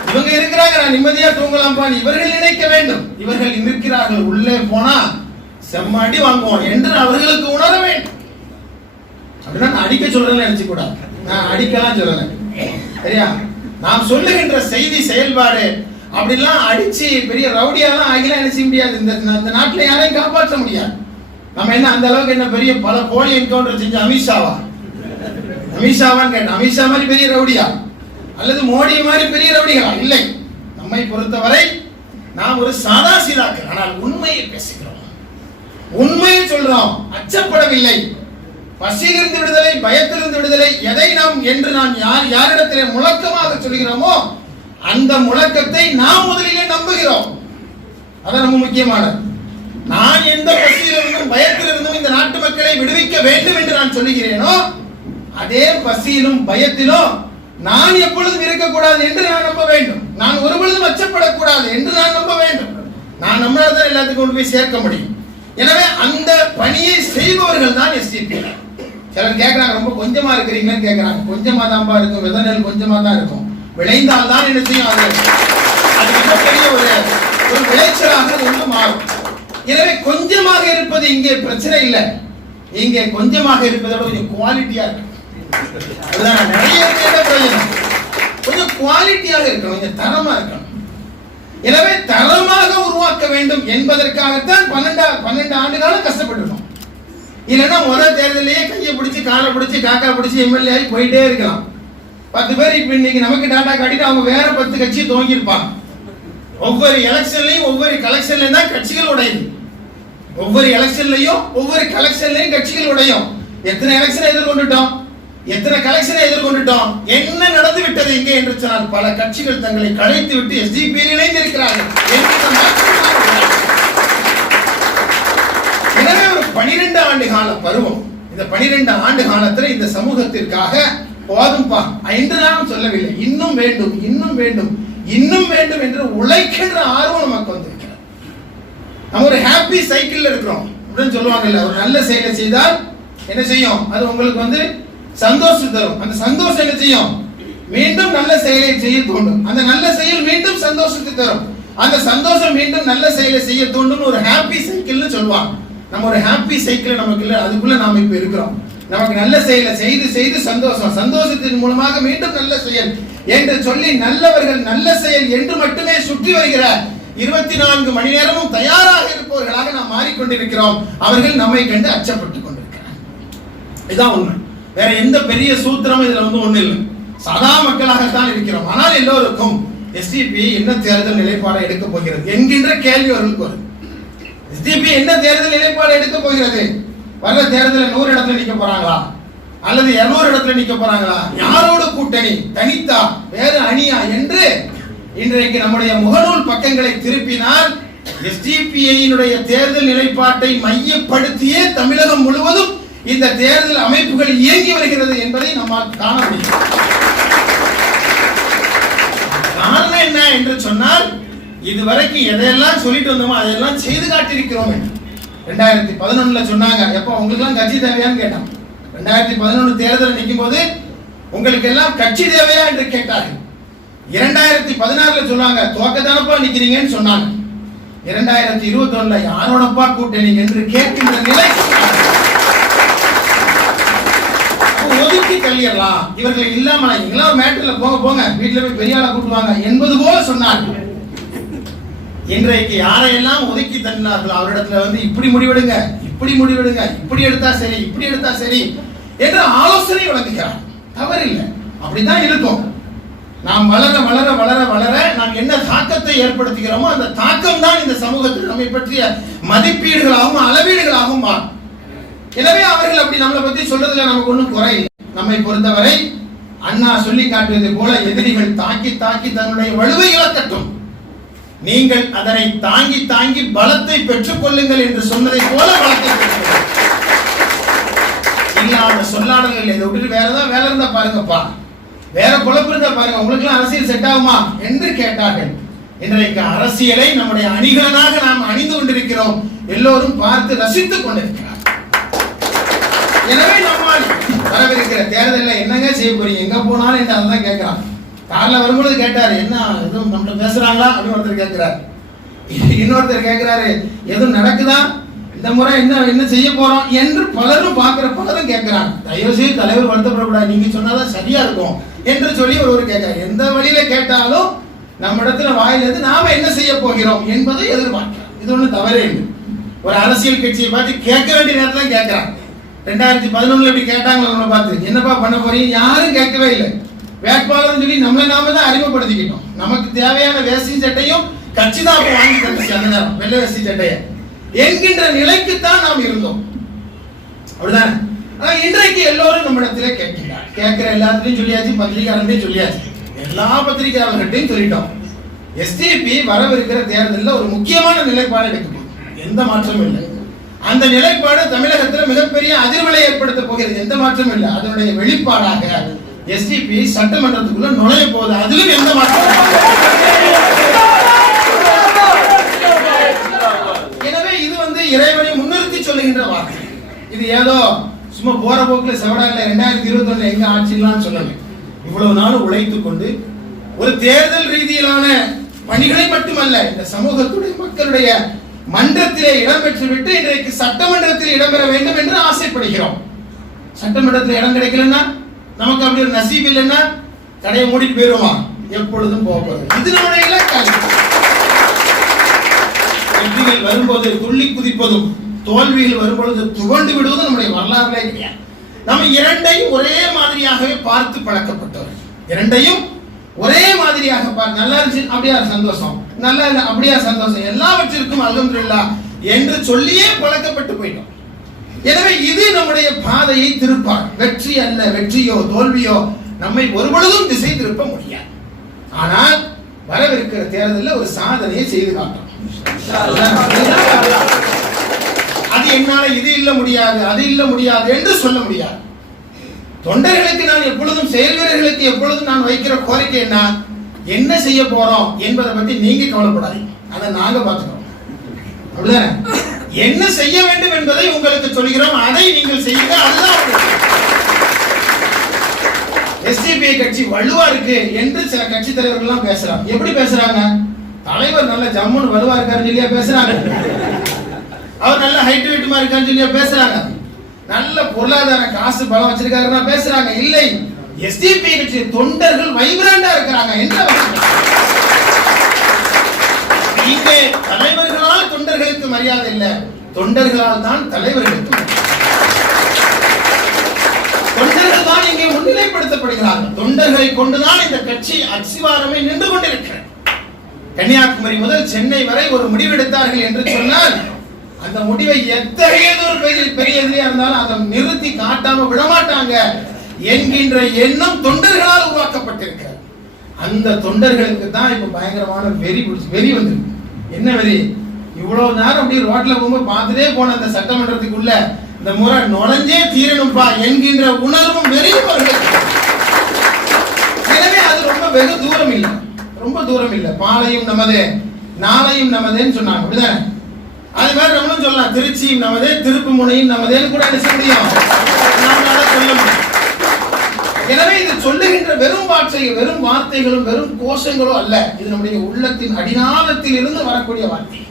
இவங்க இருக்கிறாங்க, நான் நிம்மதியா தூங்கலாம்பா, இவர்கள் நினைக்க வேண்டும். இவர்கள் இருக்கிறார்கள், உள்ளே போனா செம்மாடி வாங்குவோம் என்று அவர்களுக்கு உணர வேண்டும். அப்படின்னா நான் அடிக்க சொல்றேன்னு நினைச்சு கூடாது, நான் அடிக்கலாம் சொல்லல, சரியா? நாம் சொல்லுகின்ற செய்தி செயல்பாடு அப்படிலாம் அடிச்சு பெரிய ரவுடியாலாம் ஆகிலாம் நினைச்ச முடியாது. இந்த நாட்டில் யாரையும் காப்பாற்ற முடியாது. நம்ம என்ன அந்த அளவுக்கு என்ன பெரிய பல கோழி என்கவுண்டர் செஞ்ச அமித்ஷாவான்னு கேட்டோம். அமித்ஷா மாதிரி பெரிய ரவுடியா அல்லது மோடி மாதிரி பெரிய ரவுடிகளா? இல்லை. நம்மை பொறுத்தவரை நாம் ஒரு சாதா சீதாக்கள், ஆனால் உண்மையை பேசுகிறோம், உண்மையை சொல்றோம், அச்சப்படவில்லை. பசியிலிருந்து விடுதலை, பயத்திலிருந்து விடுதலை, எதை நாம் என்று நாம் யாரிடத்திலே முழக்கமாக சொல்கிறோமோ அந்த முழக்கத்தை நாம் முதலிலே நம்புகிறோம். அதான் ரொம்ப முக்கியமானது. நான் எந்த பசியிலிருந்தும் பயத்திலிருந்தும் இந்த நாட்டு மக்களை விடுவிக்க வேண்டும் என்று நான் சொல்லுகிறேனோ, அதே பசியிலும் பயத்திலும் நான் எப்பொழுதும் இருக்கக்கூடாது என்று நான் நம்ப வேண்டும். நான் ஒருபொழுதும் அச்சப்படக்கூடாது என்று நான் நம்ப வேண்டும். நான் நம்மளால தான் எல்லாத்துக்கும் கொண்டு போய் சேர்க்க முடியும். எனவே அந்த பணியை செய்பவர்கள் தான் எஸ்டிபி. சிலர் கேட்கறாங்க, ரொம்ப கொஞ்சமா இருக்கிறீங்கன்னு கேட்கறாங்க. கொஞ்சமா தான்பா இருக்கும், விதை நெல் கொஞ்சமா தான் இருக்கும். விளைந்தால் தான் என்ன செய்யும், அது மிகப்பெரிய ஒரு விளைச்சலாக ஒன்று மாறும். எனவே கொஞ்சமாக இருப்பது இங்கே பிரச்சனை இல்லை. இங்கே கொஞ்சமாக இருப்பதோட கொஞ்சம் குவாலிட்டியா இருக்கு. அதுதான் நிறைய பிரயோஜனம். கொஞ்சம் குவாலிட்டியாக இருக்கணும், கொஞ்சம் தரமா இருக்கணும். எனவே தரமாக உருவாக்க வேண்டும் என்பதற்காகத்தான் 12 ஆண்டு காலம் கஷ்டப்பட்டுருக்கோம். இல்லைன்னா முதல் தேர்தலையே கையை பிடிச்சி காலை பிடிச்சி காக்கா பிடிச்சி எம்எல்ஏ ஆகி போயிட்டே இருக்கலாம். 10 பேர் இப்ப இன்னைக்கு நமக்கு டாடா காட்டிட்டு அவங்க வேற 10 கட்சி துவங்கியிருப்பாங்க. ஒவ்வொரு எலெக்ஷன்லையும் ஒவ்வொரு கலெக்ஷன்லையும் தான் கட்சிகள் உடையுது. ஒவ்வொரு எலெக்ஷன்லையும் ஒவ்வொரு கலெக்ஷன்லையும் கட்சிகள் உடையும். எத்தனை எலெக்ஷனை எதிர்கொண்டுட்டோம், எத்தனை கலெக்ஷனை எதிர்கொண்டுட்டோம். என்ன நடந்து விட்டது இங்கே என்று சொன்னால் பல கட்சிகள் தங்களை கலைத்து விட்டு எஸ்டிபி இணைந்திருக்கிறார்கள். எனவே ஒரு 12 ஆண்டு கால பருவம். இந்த 12 ஆண்டு காலத்தில் இந்த சமூகத்திற்காக போதும்பா என்று நான் சொல்லவில்லை. இன்னும் வேண்டும், இன்னும் வேண்டும், இன்னும் வேண்டும் என்று உழைக்கின்ற ஆர்வம் நமக்கு வந்திருக்கிறது. நம்ம ஒரு ஹாப்பி சைக்கிள் இருக்கிறோம் அப்படின்னு சொல்லுவாங்கல்ல. ஒரு நல்ல செயலை செய்தால் என்ன செய்யும், அது உங்களுக்கு சந்தோஷம் தரும். அந்த சந்தோஷம் என்ன செய்யும், மீண்டும் நல்ல செயலை செய்ய தூண்டும். அந்த நல்ல செயல் மீண்டும் சந்தோஷத்தை தரும். அந்த சந்தோஷம் மீண்டும் நல்ல செயலை செய்ய தூண்டும். ஒரு ஹாப்பி சைக்கிள்னு சொல்லுவாங்க. நம்ம ஒரு ஹாப்பி சைக்கிள் நமக்கு இல்லை, அதுக்குள்ள நாம இப்ப இருக்கிறோம். நமக்கு நல்ல செயலை செய்து செய்து சந்தோஷம், சந்தோஷத்தின் மூலமாக மீண்டும் நல்ல செயல் என்று சொல்லி நல்லவர்கள் நல்ல செயல் என்று மட்டுமே சுற்றி வருகிற 24 மணி நேரமும் தயாராக இருப்பவர்களாக நாம் மாறிக்கொண்டிருக்கிறோம். அவர்கள் நம்மை கண்டு அச்சப்பட்டுக் கொண்டிருக்கிறார். இதுதான் உண்மை. வேற எந்த பெரிய சூத்திரமும் இதுல ஒண்ணு இல்லை. சாதா மக்களாகத்தான் இருக்கிறோம். ஆனால் எல்லோருக்கும் எஸ்டிபி என்ன தேர்தல் நிலைப்பாடு எடுக்க போகிறது என்கின்ற கேள்வி அவர்களுக்கு வருது. எஸ்டிபி என்ன தேர்தல் நிலைப்பாடு எடுக்க போகிறது? வர தேர்தலில் 100 இடத்துல நிக்க போறாங்களா அல்லது 200 இடத்துல நிக்க போறாங்களா? யாரோட கூட்டணி, தனித்தா, வேறு அணியா என்று இன்றைக்கு நம்முடைய முகநூல் பக்கங்களை திருப்பினால் எஸ்டிபிஐயினுடைய தேர்தல் நிலைப்பாட்டை மையப்படுத்தியே தமிழகம் முழுவதும் இந்த தேர்தல் அமைப்புகள் இயங்கி வருகிறது என்பதை நம்மால் காண முடியும். காரணம் என்ன என்று சொன்னால், இதுவரைக்கும் எதையெல்லாம் சொல்லிட்டு வந்தோமோ அதெல்லாம் செய்து காட்டியிருக்கிறோம். 2011 சொன்னாங்க, எப்ப உங்களுக்கு எல்லாம் கட்சி தேவையான்னு கேட்டாங்க. 2011 தேர்தல் நிற்கும் போது உங்களுக்கு எல்லாம் கட்சி தேவையா என்று கேட்டார்கள். 2016 சொன்னாங்க, தோக்கத்தானப்பா நிக்கிறீங்கன்னு சொன்னாங்க. 2021 யாரோடப்பா கூட்டணி என்று கேட்கின்ற நிலை. ஒதுக்கி தள்ளிடலாம், இவர்கள் இல்லாம எங்கெல்லாம் மேட்டர்ல போங்க வீட்டுல போய் பெரிய ஆளா கூட்டுவாங்க என்பது போல சொன்னார்கள். இன்றைக்கு யாரையெல்லாம் ஒதுக்கி தள்ளினார்கள் அவரிடத்துல இப்படி முடிவெடுங்க, இப்படி முடிவெடுங்க, இப்படி எடுத்தா சரி, இப்படி எடுத்தா சரி என்று ஆலோசனை வழங்குகிறார். தவறில்லை, அப்படிதான் இருக்கும். நாம் வளர வளர வளர வளர நாம் என்ன தாக்கத்தை ஏற்படுத்துகிறோமோ அந்த தாக்கம் தான் இந்த சமூகத்தில் நம்மை பற்றிய மதிப்பீடுகளாகவும் அளவீடுகளாகவும் மாறும். எனவே அவர்கள் அப்படி நம்மளை பத்தி சொல்றதுல நமக்கு ஒன்றும் குறை இல்லை. நம்மை பொறுத்தவரை அண்ணா சொல்லி காட்டுவது போல எதிரிகள் தாக்கி தாக்கி தன்னுடைய வலுவை இழக்கட்டும், நீங்கள் அதனை தாங்கி தாங்கி பலத்தை பெற்றுக் கொள்ளுங்கள் என்று சொன்னதை போல பலத்தை பெற்றுக் இல்லாத சொல்லாடல்கள். இதை விட்டுட்டு வேற ஏதாவது வேலை இருந்தா பாருங்கப்பா, வேற குழப்பம் இருந்தா பாருங்க, உங்களுக்கு அரசியல் செட் ஆகுமா என்று கேட்டார்கள். இன்றைக்கு அரசியலை நம்முடைய அணிகலனாக நாம் அணிந்து கொண்டிருக்கிறோம். எல்லோரும் பார்த்து ரசித்துக் கொண்டிருக்கிறார். எனவே நம்மால் வரவிருக்கிற தேர்தலில் என்னங்க செய்ய போறீங்க, எங்க போனாலும் என்று அதான் கேட்கிறான். காலைல வரும்பொழுது கேட்டாரு, என்ன எதுவும் நம்மள பேசுறாங்களா அப்படின்னு ஒருத்தர் கேட்கிறார். இன்னொருத்தர் கேட்கிறாரு, எதுவும் நடக்குதா, இந்த முறை என்ன செய்ய போறோம் என்று பலரும் பலரும் கேட்கிறாங்க. தயவு செய்து தலைவர் வருத்தப்படக்கூடாது, நீங்க சொன்னாதான் சரியா இருக்கும் என்று சொல்லி ஒருவர் கேட்கிறார். எந்த வழியில கேட்டாலும் நம்ம இடத்துல வாயிலிருந்து நாம என்ன செய்ய போகிறோம் என்பதை எதிர்பார்க்கிறோம். இது ஒண்ணு தவறே இல்லை. ஒரு அரசியல் கட்சியை பார்த்து கேட்க வேண்டிய நேரத்தில் கேட்கிறாங்க. 2011 எப்படி கேட்டாங்க நம்மளை பார்த்து, என்னப்பா பண்ண போறீங்க, யாரும் கேட்கவே இல்லை. வேட்பாளர் சொல்லி நம்மளை நாம தான் அறிமுகப்படுத்திக்கிட்டோம். நமக்கு தேவையான வேஷ்டி சட்டையும் கட்சி தான் வாங்கி தந்துச்சு அந்த நேரம், வெள்ளை வேஷ்டி சட்டைய என்கின்ற நிலைக்குத்தான் நாம் இருந்தோம். அப்படிதான். ஆனா இன்றைக்கு எல்லோரும் நம்மிடத்திலே கேட்கிறார். கேட்கிற எல்லாத்திலையும் சொல்லியாச்சு, பத்திரிகையாளர்களையும் சொல்லியாச்சு, எல்லா பத்திரிகையாளர்கள்ட்டையும் சொல்லிட்டோம். எஸ்டிபி வரவிருக்கிற தேர்தலில் ஒரு முக்கியமான நிலைப்பாடு எடுக்கப்படும், எந்த மாற்றமும் இல்லை. அந்த நிலைப்பாடு தமிழகத்தில் மிகப்பெரிய அதிர்வலை ஏற்படுத்த போகிறது, எந்த மாற்றமும் இல்லை. அதனுடைய வெளிப்பாடாக எஸ்டிபி சட்டமன்றத்துக்குள்ள நுழைய போகுது, அதிலும் எந்த மாற்றம். எனவே இது இறைவனை முன்னிறுத்தி இது ஏதோ சும்மா போற போக்குல செவடா இல்ல 2021 எங்க ஆட்சிலாம் சொல்லல. இவ்வளவு நாள் உழைத்துக் கொண்டு ஒரு தேர்தல் ரீதியிலான பணிகளை மட்டுமல்ல, இந்த சமூகத்துடைய மக்களுடைய மன்றத்திலே இடம்பெற்று விட்டு இன்றைக்கு சட்டமன்றத்தில் இடம்பெற வேண்டும் என்று ஆசைப்படுகிறோம். சட்டமன்றத்தில் இடம் கிடைக்கலன்னா, நமக்கு அப்படி ஒரு நசீப் இல்லைன்னா கடையை மூடிட்டு போயிருமா? எப்பொழுதும் போகிறது. இது நம்முடைய இலக்கு. வெற்றிகள் வரும்போது துள்ளி குதிப்பதும், தோல்விகள் வரும்பொழுது துவண்டு விடுவதும் நம்முடைய வரலாறுலே கிடையாது. நம்ம இரண்டையும் ஒரே மாதிரியாகவே பார்த்து பழக்கப்பட்டவர். இரண்டையும் ஒரே மாதிரியாக பார்த்து, நல்லா இருந்துச்சு அப்படியா சந்தோஷம், நல்லா இல்லை அப்படியா சந்தோஷம், எல்லாவற்றிற்கும் அல்ஹம்துலில்லாஹ் என்று சொல்லியே பழக்கப்பட்டு போயிட்டோம். எனவே இது நம்முடைய பாதையை திருப்பார். வெற்றி அல்ல, வெற்றியோ தோல்வியோ நம்மை ஒருபொழுதும் திசை திருப்ப முடியாது. ஆனால் வரவிருக்கிற தேர்தலில் ஒரு சாதனையை செய்து காட்டும். அது என்னால இது இல்ல முடியாது, அது இல்ல முடியாது என்று சொல்ல முடியாது. தொண்டர்களுக்கு நான் எப்பொழுதும், செயல் வீரர்களுக்கு எப்பொழுதும் நான் வைக்கிற கோரிக்கை என்ன செய்ய போறோம் என்பதை பத்தி நீங்க கவலைப்படாதீங்க, அதை நாங்க பார்த்துக்கிறோம். அப்படிதானே? என்ன செய்ய வேண்டும் என்பதை உங்களுக்கு சொல்கிறோம், அதை நீங்கள் செய்யுங்க. அதுதான் எஸ்டிபி கட்சி வலுவா இருக்கு என்று சில கட்சி தலைவர்கள் எல்லாம் பேசுறாங்க. எப்படி பேசுறாங்க? தலைவர் நல்ல ஜம்முன்னு வலுவா இருக்காருன்னு சொல்லியா பேசுறாங்க. அவர் நல்ல ஹைட் வெயிட்டுமா இருக்கான்னு சொல்லியா பேசுறாங்க. நல்ல பொருளாதார காசு பலம் வச்சிருக்காருன்னா பேசுறாங்க. இல்லை, எஸ்டிபி கட்சி தொண்டர்கள் வைப்ரண்டா இருக்கிறாங்க என்று இங்கே தலைவர்களால் தொண்டர்களுக்கு மரியாதை இல்லை, தொண்டர்களால் தான் தலைவர்களுக்கு. தொண்டர்கள் தான் இங்கே முன்னிலைப்படுத்தப்படுகிறார்கள். தொண்டர்களை கொண்டுதான் இந்த கட்சி அச்சிவாரமே நின்று கொண்டிருக்கிறது. கன்னியாகுமரி முதல் சென்னை வரை ஒரு முடிவெடுத்தார்கள் என்று சொன்னால், அந்த முடிவை எத்தகையதொரு பெரிய இருந்தாலும் அதை நிறுத்தி காட்டாம விடமாட்டாங்க என்கின்ற எண்ணம் தொண்டர்களால் உருவாக்கப்பட்டிருக்கிறது. அந்த தொண்டர்களுக்கு தான் இப்ப பயங்கரமான வெறி வந்திருக்கு. என்ன வெறி? இவ்வளவு நேரம் அப்படி ரோட்ல போகும்போது பார்த்துட்டே போன அந்த சட்டமன்றத்துக்குள்ள இந்த முறை நுழைஞ்சே தீரணும்பா என்கின்ற உணர்வும் வெறியும் அவர்களுக்கு. எனவே அது ரொம்ப வெகு தூரம் இல்லை, ரொம்ப தூரம் இல்லை. பாலையும் நமதே நாளையும் நமதேன்னு சொன்னாங்க. அப்படிதானே? அது மாதிரி நம்மளும் சொல்லலாம், திருச்சியும் நமதே திருப்புமுனையும் நமதேன்னு கூட என்ன செய்ய முடியும், நம்மளால சொல்ல முடியும். எனவே இது சொல்லுகின்ற வெறும் வார்த்தைகளும் வெறும் கோஷங்களும் அல்ல, இது நம்முடைய உள்ளத்தின் அடிநாதத்தில் இருந்து வரக்கூடிய வார்த்தை.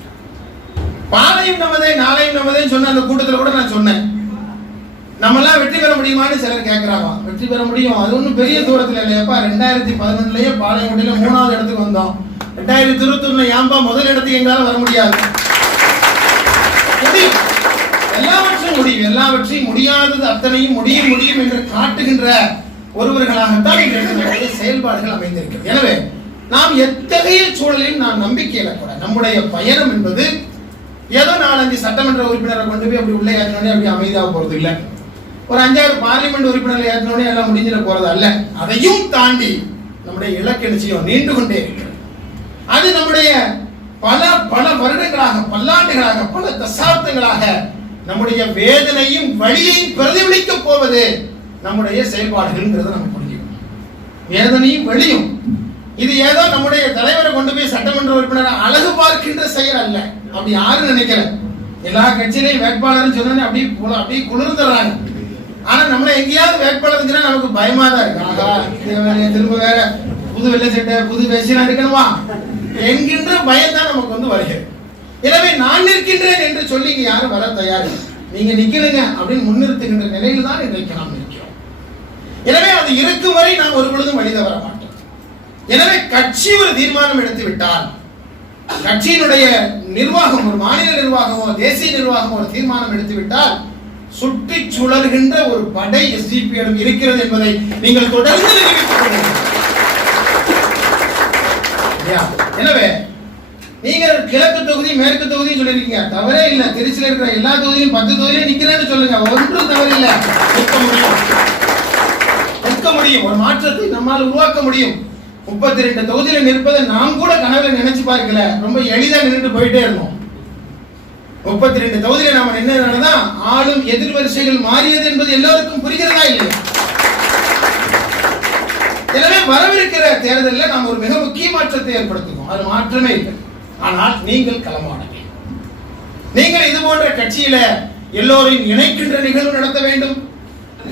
பாலையும் நமதே நாளையும் நமதேன்னு சொன்ன அந்த கூட்டத்தில் கூட நான் சொன்னேன், நம்மளாம் வெற்றி பெற முடியுமான்னு சிலர் கேட்கிறாங்க. வெற்றி பெற முடியும், அது ஒன்றும் பெரிய தூரத்தில் இல்லையப்பா. 2011 பாளையங்கோட்டையில 3வது இடத்துக்கு வந்தோம். 2021 ஏன்பா முதல் இடத்துக்கு எங்களால் வர முடியாது? முடியும், எல்லாவற்றையும் முடியும். எல்லாவற்றையும் முடியாதது அத்தனையும் முடியும் முடியும் என்று காட்டுகின்ற ஒருவர்களாகத்தான் இந்த செயல்பாடுகள் அமைந்திருக்கிறது. எனவே நாம் எத்தகைய சூழலில் நாம் நம்பிக்கை இழக்கூடாது. நம்முடைய பயணம் என்பது ஏதோ 4-5 சட்டமன்ற உறுப்பினரை கொண்டு போய் அப்படி உள்ளே ஏற்றினோடனே அப்படி அமைதியாக போறது இல்லை, ஒரு 5-6 பார்லிமெண்ட் உறுப்பினர்களை ஏற்றினோடனே எல்லாம் முடிஞ்சிட போறது அல்ல. அதையும் தாண்டி நம்முடைய இலக்கு நிச்சயம் நீண்டு கொண்டே இருக்கிறது. அது நம்முடைய பல பல வருடங்களாக, பல்லாண்டுகளாக, பல தசாப்தங்களாக நம்முடைய வேதனையும் வழியையும் பிரதிபலிக்க போவது நம்முடைய செயல்பாடுகள் நம்ம புரிஞ்சுக்கணும். வேதனையும் வழியும் இது ஏதோ நம்முடைய தலைவரை கொண்டு போய் சட்டமன்ற உறுப்பினர் அழகு பார்க்கின்ற செயல் அல்ல. அப்படி யாரும் நினைக்கல. எல்லா கட்சியிலையும் வேட்பாளர்னு சொன்னோன்னே அப்படியே குளிர்ந்துடுறாங்க. ஆனா நம்மள எங்கேயாவது வேட்பாளர் நமக்கு பயமா தான் இருக்கு. ஆகா, திரும்ப வேற புது வெள்ளை சட்டை புது வேஷம் எடுக்கணுமா என்கின்ற பயம் தான் நமக்கு வருகிறது. எனவே நான் நிற்கின்றேன் என்று சொல்லி இங்க யாரும் வர தயார், நீங்க நிக்கணுங்க அப்படின்னு முன்னிறுத்துகின்ற நிலையில் தான் இன்றைக்கு நாம் இருக்கிறோம். எனவே அது இருக்கும் வரை நாம் ஒரு பொழுதும் வழி தவற மாட்டோம். எனவே கட்சி ஒரு தீர்மானம் எடுத்து விட்டால், கட்சியினுடைய நிர்வாகம், ஒரு மாநில நிர்வாகமோ தேசிய நிர்வாகமோ ஒரு தீர்மானம் எடுத்து விட்டால், சுற்றி சுழல்கின்ற ஒரு படை எஸ்டிபியிடம் இருக்கிறது என்பதை நீங்கள் தொடர்ந்து நிரூபித்துக் கொள்ளுங்கள். எனவே நீங்கள் கிழக்கு தொகுதி மேற்கு தொகுதி சொல்லிருக்கீங்க, தவறே இல்லை. திருச்சியில் இருக்கிற எல்லா தொகுதியும் 10 தொகுதியிலும் நிக்கிறேன்னு சொல்லுங்க, ஒன்றும் தவறில்லை. நிற்க முடியும், ஒரு மாற்றத்தை நம்மால் உருவாக்க முடியும். 32 தொகுதியில நிற்பதை நாம் கூட கனவுல நினைச்சு பார்க்கல, ரொம்ப எளிதா நின்றுட்டு போயிட்டே இருந்தோம். 32 தொகுதியில நாம நின்றதுனாலதான் ஆளும் எதிர்வரிசைகள் மாறியது என்பது எல்லாருக்கும் புரிகிறதா இல்லையா? எனவே வரவிருக்கிற தேர்தலில் நாம் ஒரு மிக முக்கிய மாற்றத்தை ஏற்படுத்துவோம், அது மாற்றமே இல்லை. ஆனால் நீங்கள் களமாடுங்க. நீங்கள் இது போன்ற கட்சியில எல்லோரையும் இணைக்கின்ற நிகழ்வு நடத்த வேண்டும்.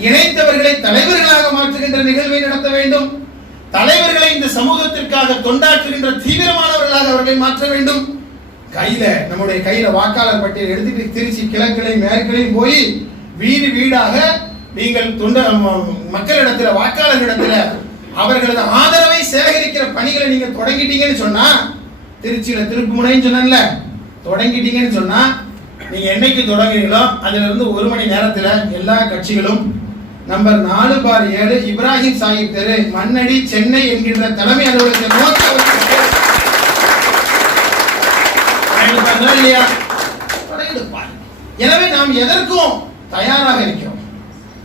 இணைத்தவர்களை தலைவர்களாக மாற்றுகின்ற நிகழ்வை நடத்த வேண்டும். தலைவர்களை இந்த சமூகத்திற்காக தொண்டாற்றுகின்ற தீவிரமானவர்களாக அவர்களை மாற்ற வேண்டும். நம்முடைய கையில வாக்காளர் பட்டியல் எடுத்துட்டு திருச்சி கிழக்கிலையும் மேற்கிலையும் போய் வீடு வீடாக நீங்கள் மக்களிடத்தில் வாக்காளர்களிடத்தில் அவர்களது ஆதரவை சேகரிக்கிற பணிகளை நீங்க தொடங்கிட்டீங்கன்னு சொன்னா, திருச்சியில திருப்புமுனைன்னு சொன்னல தொடங்கிட்டீங்கன்னு சொன்னா, நீங்க என்னைக்கு தொடங்குறீங்களோ அதுல இருந்து 1 மணி நேரத்துல எல்லா கட்சிகளும் நம்பர் 4/7 இப்ராஹிம் சாஹிப் தெரு, மண்ணடி, சென்னை என்கின்ற தலைமை அலுவலகத்தை நோக்கி இல்லையா? எனவே நாம் எதற்கும் தயாராக இருக்கிறோம்.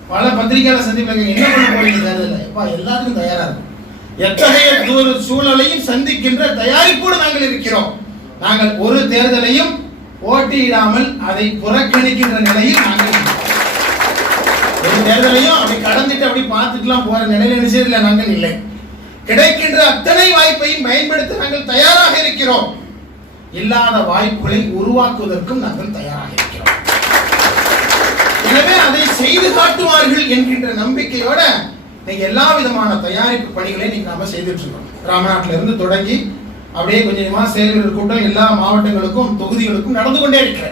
பல பத்திரிகையாளர் சந்திப்பாங்க, என்ன பண்ண போறீங்க தேர்தல், எல்லாத்துக்கும் தயாரா இருக்கும். எத்தகைய சூழலையும் சந்திக்கின்ற தயாரிப்போடு நாங்கள் இருக்கிறோம். நாங்கள் ஒரு தேர்தலையும் போட்டியிடாமல் அதை புறக்கணிக்கின்ற நிலையில் நாங்கள் ஒரு தேர்தலையும் அப்படி கடந்துட்டு அப்படி பார்த்துட்டுலாம் போற நிலையில நிச்சயத்தில் நாங்கள் இல்லை. கிடைக்கின்ற அத்தனை வாய்ப்பையும் பயன்படுத்த நாங்கள் தயாராக இருக்கிறோம். இல்லாத வாய்ப்புகளை உருவாக்குவதற்கும் நாங்கள் தயாராக இருக்கிறோம். எனவே அதை செய்து காட்டுவார்கள் என்கின்ற நம்பிக்கையோட நீங்க எல்லா விதமான தயாரிப்பு பணிகளை நீங்க நாம செய்துட்டு இருக்கோம். ராமநாட்டில இருந்து தொடங்கி அப்படியே கொஞ்சமா செயல்வீரர் கூட்டம் எல்லா மாவட்டங்களுக்கும் தொகுதிகளுக்கும் நடந்து கொண்டே இருக்கிற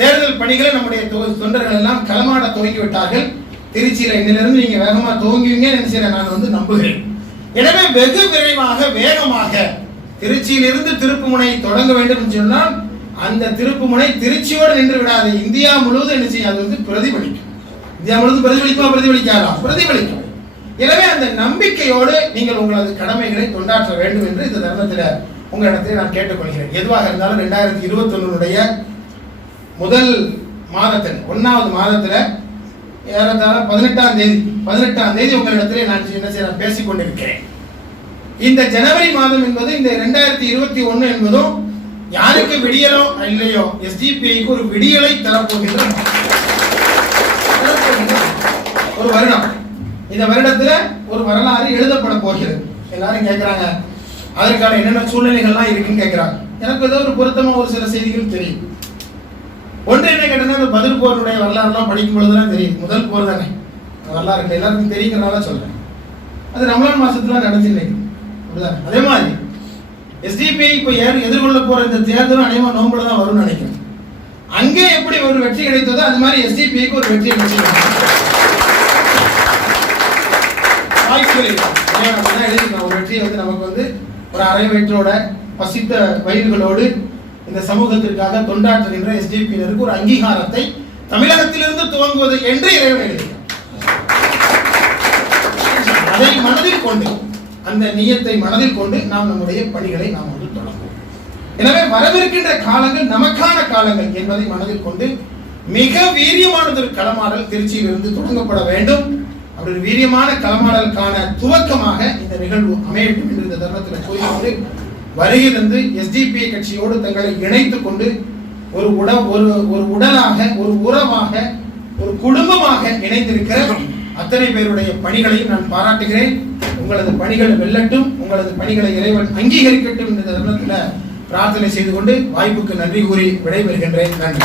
தேர்தல் பணிகளை நம்முடைய தொண்டர்கள் எல்லாம் களமாட துவங்கி விட்டார்கள். திருச்சியில இன்னிலிருந்து நீங்க வேகமா துவங்குவீங்க நினைச்சேன் நான் நம்புகிறேன். எனவே வெகு விரைவாக வேகமாக திருச்சியிலிருந்து திருப்புமுனை தொடங்க வேண்டும் சொன்னால் அந்த திருப்புமுனை திருச்சியோடு நின்று விடாது, இந்தியா முழுவதும் என்ன செய்யும், அது பிரதிபலிக்கும். இந்தியா முழுவதும் பிரதிபலிக்காதா? பிரதிபலிக்கும். எனவே அந்த நம்பிக்கையோடு நீங்கள் உங்களது கடமைகளை கொண்டாற்ற வேண்டும் என்று இந்த தருணத்தில் உங்களிடத்தில் நான் கேட்டுக்கொள்கிறேன். எதுவாக இருந்தாலும் 2021 முதல் மாதத்தில் 1வது மாதத்தில் ஏறத்தாழ 18ஆம் தேதி உங்களிடத்தில் நான் என்ன செய்ய பேசிக் கொண்டிருக்கிறேன். இந்த ஜனவரி மாதம் என்பது இந்த 2021 என்பதும் யாருக்கு விடியலோ இல்லையோ எஸ்டிபிஐக்கு ஒரு விடியலை தரப்போகின்ற ஒரு வருடம். இந்த வருடத்துல ஒரு வரலாறு எழுதப்பட போகிறது. எல்லாரும் கேட்கிறாங்க அதற்கான என்னென்ன சூழ்நிலைகள்லாம் இருக்குன்னு கேட்கிறாங்க. எனக்கு ஏதோ ஒரு பொருத்தமா ஒரு சில செய்திகள் தெரியும். ஒன்று என்ன கேட்டா, இந்த பதில் போருடைய வரலாறுலாம் படிக்கும் பொழுதுதான் தெரியும். முதல் போர் தானே வரலாறு எல்லாருக்கும் தெரியுங்கிறனால சொல்றேன். அது ரமலான் மாசத்துல நடந்துச்சு. அதே மாதிரி எஸ்டிபிஐ இப்ப எதிர்கொள்ள போற இந்த தேர்தலும் அனைவரும் நோம்புல தான் வரும்னு நினைக்கிறேன். அங்கே எப்படி ஒரு வெற்றி கிடைத்ததோ அது மாதிரி எஸ்டிபிஐக்கு ஒரு வெற்றி ஒரு வெற்றியை நமக்கு ஒரு அரை வயிற்றோட பசித்த வயிறுகளோடு இந்த சமூகத்திற்காக தொண்டாற்றுகின்ற எஸ்டிபியினருக்கு ஒரு அங்கீகாரத்தை தமிழகத்திலிருந்து துவங்குவது என்று இறைவன் எழுதினார். அதை மனதில் கொண்டு அந்த நியத்தை மனதில் கொண்டு நாம் நம்முடைய பணிகளை நாம் தொடங்குவோம். எனவே வரவிருக்கின்ற காலங்கள் நமக்கான காலங்கள் என்பதை மனதில் கொண்டு மிக வீரியமானது ஒரு களமாடல் திருச்சியிலிருந்து தொடங்கப்பட வேண்டும். அப்படி ஒரு வீரியமான களமாடலுக்கான துவக்கமாக இந்த நிகழ்வு அமையட்டும் என்று இந்த தருணத்தில் கூறிக்கொண்டு வருகை தந்து எஸ்டிபிஐ கட்சியோடு தங்களை இணைத்துக் கொண்டு ஒரு உடலாக ஒரு உறவாக ஒரு குடும்பமாக இணைந்திருக்கிற அத்தனை பேருடைய பணிகளையும் நான் பாராட்டுகிறேன். உங்களது பணிகள் வெல்லட்டும், உங்களது பணிகளை இறைவன் அங்கீகரிக்கட்டும் என்ற தருணத்தில் பிரார்த்தனை செய்து கொண்டு வாய்ப்புக்கு நன்றி கூறி விடைபெறுகின்றேன். நன்றி.